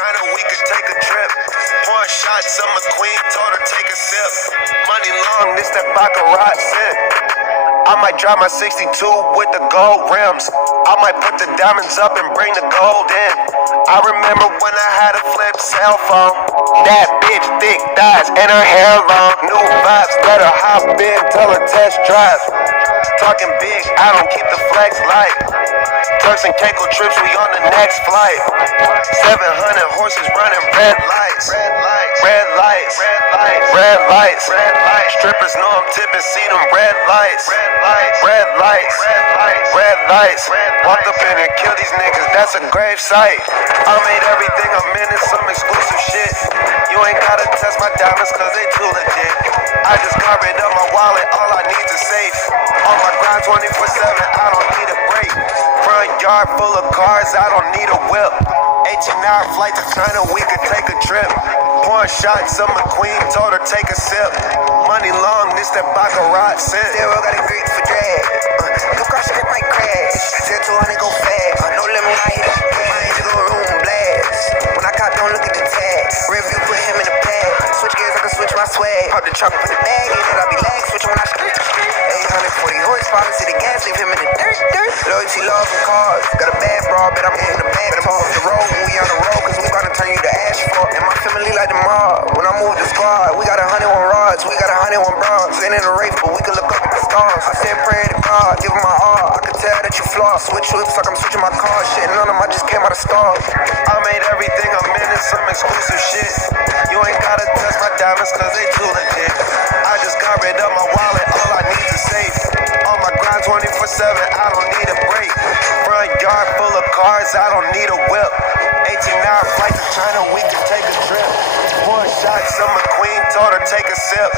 China, we could take a trip. Pouring shots, I'm a queen, told her take a sip. Money long, this that baccarat sip. I might drive my 62 with the gold rims. I might put the diamonds up and bring the gold in. I remember when I had a flip cell phone. That bitch thick thighs and her hair long. New vibes, better hop in, tell her test drive. Talking big, I don't keep the flex light. Turks and Caicos trips, we on the next flight. 700 horses running red lights. Red lights, red lights, red lights, red lights. Strippers know I'm tipping, see them red lights. Red lights, red lights, red lights, red lights. Walk up in and kill these niggas, that's a grave site. I made everything I'm in some exclusive shit. You ain't gotta test my diamonds cause they too legit. I just carved up my wallet, all I need is safe. On my grind 24/7, I don't need a break. Front yard full of cars, I don't need a whip. 18-hour flight to China, we could take a trip. Pouring shots, I'm a queen, told her take a sip. Money long, this that baccarat sip. Still got a grip for drag. No crash, it might crash. Said 200 go fast. No limit, I hit it. My engine go room blast. When I cop, don't look at the tag. Review, put him in the bag. Switch gears, I can switch my swag. Pop the trunk, put the bag in it, I be lag. Switch when I split. 840 horsepower to the gas, leave him in the dirt. Loyalty, love, and cars. Got a bad broad, bet I'm moving the bag. Better pause the road when we on the road, cause we gonna turn you to asphalt. And my family like the mob. When I move the squad, we got 101 rods, we got 101 bronze. Ain't in a race, but we can look up at the stars. I said pray to God, give him my all. I can tell that you flaw. Switch whips like I'm switching my car. Shit, none of them, I just came out of stars. I made everything I'm in some exclusive shit. You ain't gotta touch my diamonds cause they too legit. I just carved up my wallet, all I need is safe. On my grind 24/7, I don't need a break. Front yard full of cars, I don't need a whip. 18-hour flight to China, we can take a trip. Pouring shots, I'm a queen, told her take a sip.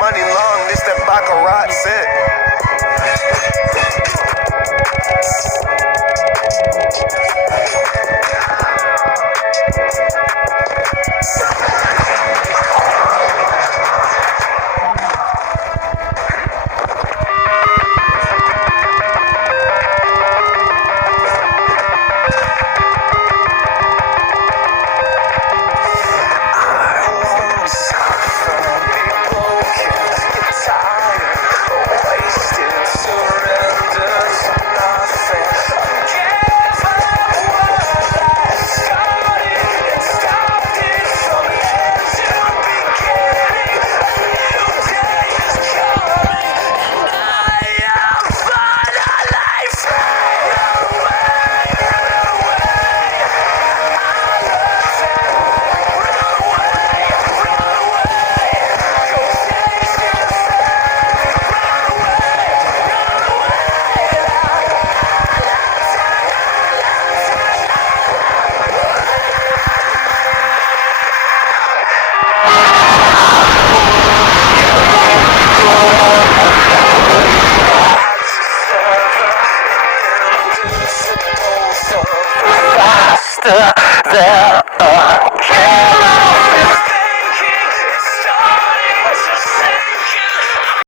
Money long, this that baccarat sip. There